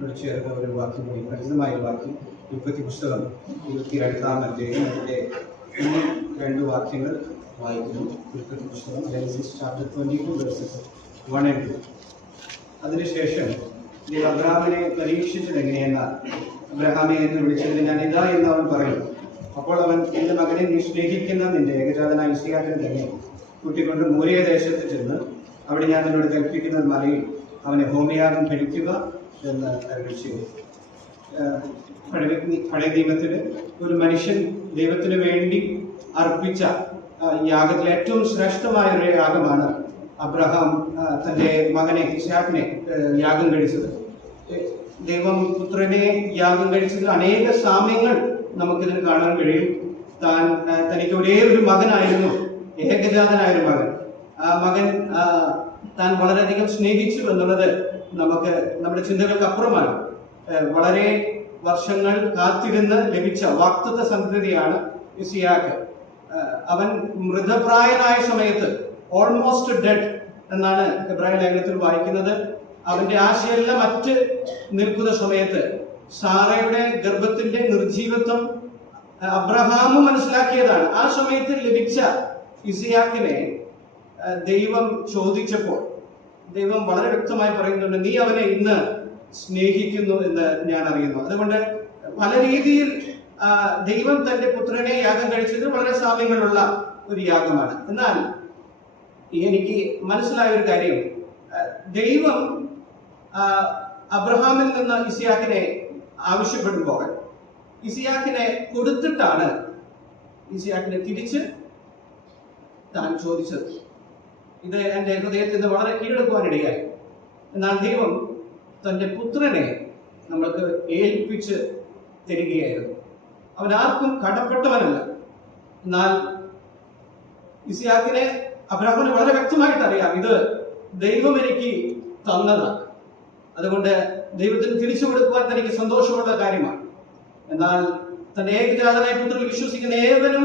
ചേർന്ന ഒരു വാക്യം കൂടി, പരിചിതമായ ഒരു വാക്യം. ഉൽപ്പത്തി പുസ്തകം 22-ാം അധ്യായം അതിൻ്റെ 2 വാക്യങ്ങൾ വായിക്കുന്നു. ഉൽപ്പത്തി പുസ്തകം ജെനസിസ് ചാപ്റ്റർ 22 വേഴ്സസ് 1 and 2. അതിനുശേഷം ദൈവം അബ്രഹാമിനെ പരീക്ഷിച്ചത് എങ്ങനെയെന്നാൽ, അബ്രഹാമെ എന്ന് വിളിച്ചതിന് ഞാൻ ഇതാ എന്ന് അവൻ പറയും. അപ്പോൾ അവൻ, എൻ്റെ മകനെ നീ സ്നേഹിക്കുന്ന നിന്റെ ഏകജാതനായ ഇസ്ഹാക്കിനെ തന്നെ കൂട്ടിക്കൊണ്ട് മോരിയ ദേശത്ത് ചെന്ന് അവിടെ ഞാൻ നിന്നോട് കൽപ്പിക്കുന്ന മലയിൽ അവനെ ഹോമയാഗം കഴിക്കുക എന്ന് അരുളി ചെയ്തു. പഴയ നിയമത്തിൽ ഒരു മനുഷ്യൻ ദൈവത്തിന് വേണ്ടി അർപ്പിച്ച യാഗത്തിലെ ഏറ്റവും ശ്രേഷ്ഠമായ ഒരു യാഗമാണ് അബ്രഹാം തൻ്റെ മകനെ ഇസ്ഹാക്കിനെ യാഗം കഴിച്ചത്. ദൈവം പുത്രനെ യാഗം കഴിച്ചതിൽ അനേക സാമ്യങ്ങൾ നമുക്കിതിൽ കാണാൻ കഴിയും. തനിക്ക് ഒരേ ഒരു മകനായിരുന്നു, ഏകജാതനായൊരു മകൻ. ആ മകൻ താൻ വളരെയധികം സ്നേഹിച്ചു എന്നുള്ളത് നമുക്ക് നമ്മുടെ ചിന്തകൾക്ക് അപ്പുറമാണ്. വളരെ വർഷങ്ങൾ കാത്തിരുന്ന് ലഭിച്ച വാഗ്ദത്ത സന്തതിയാണ് ഇസ്ഹാക്ക്. അവൻ മൃതപ്രായനായ സമയത്ത്, ഓൾമോസ്റ്റ് ഡെഡ് എന്നാണ് എബ്രായ ലേഖനത്തിൽ വായിക്കുന്നത്, അവന്റെ ആശയെല്ലാം മറ്റ് നിൽക്കുന്ന സമയത്ത് സാറയുടെ ഗർഭത്തിന്റെ നിർജീവത്വം അബ്രഹാമും മനസ്സിലാക്കിയതാണ്. ആ സമയത്ത് ലഭിച്ച ഇസ്ഹാക്കിനെ ദൈവം ചോദിച്ചപ്പോൾ ദൈവം വളരെ വ്യക്തമായി പറയുന്നുണ്ട്, നീ അവനെ ഇന്ന് സ്നേഹിക്കുന്നു എന്ന് ഞാൻ അറിയുന്നു. അതുകൊണ്ട് പല രീതിയിൽ ദൈവം തന്റെ പുത്രനെ യാഗം കഴിച്ചത് വളരെ സാമ്യങ്ങളുള്ള ഒരു യാഗമാണ്. എന്നാൽ എനിക്ക് മനസ്സിലായ ഒരു കാര്യം, ദൈവം അബ്രഹാമിൽ നിന്ന് ഇസ്ഹാക്കിനെ ആവശ്യപ്പെടുമ്പോൾ ഇസ്ഹാക്കിനെ കൊടുത്തിട്ടാണ് ഇസ്ഹാക്കിനെ തിരിച്ച് താൻ ചോദിച്ചത്. ഇത് എൻ്റെ ഹൃദയത്തിൽ നിന്ന് വളരെ കീഴടക്കുവാനിടയായി. എന്നാൽ ദൈവം തൻ്റെ പുത്രനെ നമ്മൾക്ക് ഏൽപ്പിച്ച് തരികയായിരുന്നു. അവൻ ആർക്കും കടപ്പെട്ടവനല്ല. എന്നാൽ ഇസ്ഹാക്കിനെ അബ്രഹാമിന് വളരെ വ്യക്തമായിട്ട് അറിയാം, ഇത് ദൈവം എനിക്ക് തന്നതാണ്. അതുകൊണ്ട് ദൈവത്തിന് തിരിച്ചു കൊടുക്കുവാൻ തനിക്ക് സന്തോഷമുള്ള കാര്യമാണ്. എന്നാൽ തന്റെ ഏകജാതനായ പുത്രനിൽ വിശ്വസിക്കുന്ന ഏവനും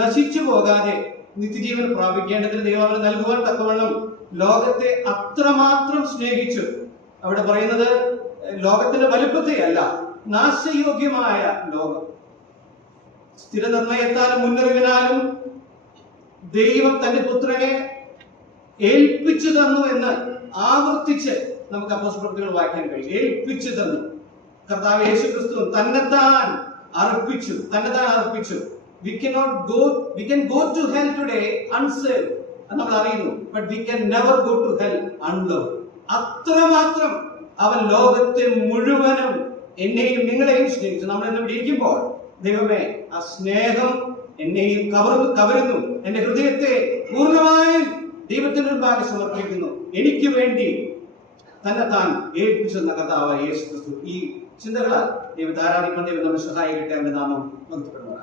നശിച്ചു പോകാതെ നിത്യജീവൻ പ്രാപിക്കേണ്ടതിന് ദൈവം അവന് നൽകുവാൻ തക്കവണ്ണം ലോകത്തെ അത്രമാത്രം സ്നേഹിച്ചു. അവിടെ പറയുന്നത് ലോകത്തിന്റെ വലുപ്പത്തെയല്ല, നാശയോഗ്യമായ ലോകം. സ്ഥിരനിർണയത്താലും മുന്നറിവിനാലും ദൈവം തന്റെ പുത്രനെ ഏൽപ്പിച്ചു തന്നു എന്ന് ആവർത്തിച്ച് നമുക്ക് അപ്പോസ്തലപ്രവൃത്തികൾ വായിക്കാൻ കഴിയും. ഏൽപ്പിച്ചു തന്നു. കർത്താവ് യേശുക്രിസ്തു തന്നെത്താൻ അർപ്പിച്ചു. We can go to hell today unsaved. അത് നമ്മൾ അറിയുന്നു. But we can never go to hell unloved. അത്രമാത്രം അവൻ ലോകത്തെ മുഴുവനും എന്നെയും നിങ്ങളെയും സ്നേഹിച്ചു. നമ്മൾ ഇന്ന് ഇവിടെ ഇരിക്കുമ്പോൾ ദൈവമേ, ആ സ്നേഹം എന്നെയും കവരുന്നു. എന്റെ ഹൃദയത്തെ പൂർണ്ണമായും ദൈവത്തിന്റെ മുൻപാകെ സമർപ്പിക്കുന്നു. എനിക്ക് വേണ്ടി തന്നെത്താൻ ഏൽപ്പിച്ചെന്ന കർത്താവായ യേശുക്രിസ്തു. ഈ ചിന്തകളാൽ ദൈവത്തെ ആരാധിക്കാൻ ദൈവം നമ്മെ സഹായിക്കട്ടെ. അവന്റെ നാമം മഹത്വപ്പെടുന്നു.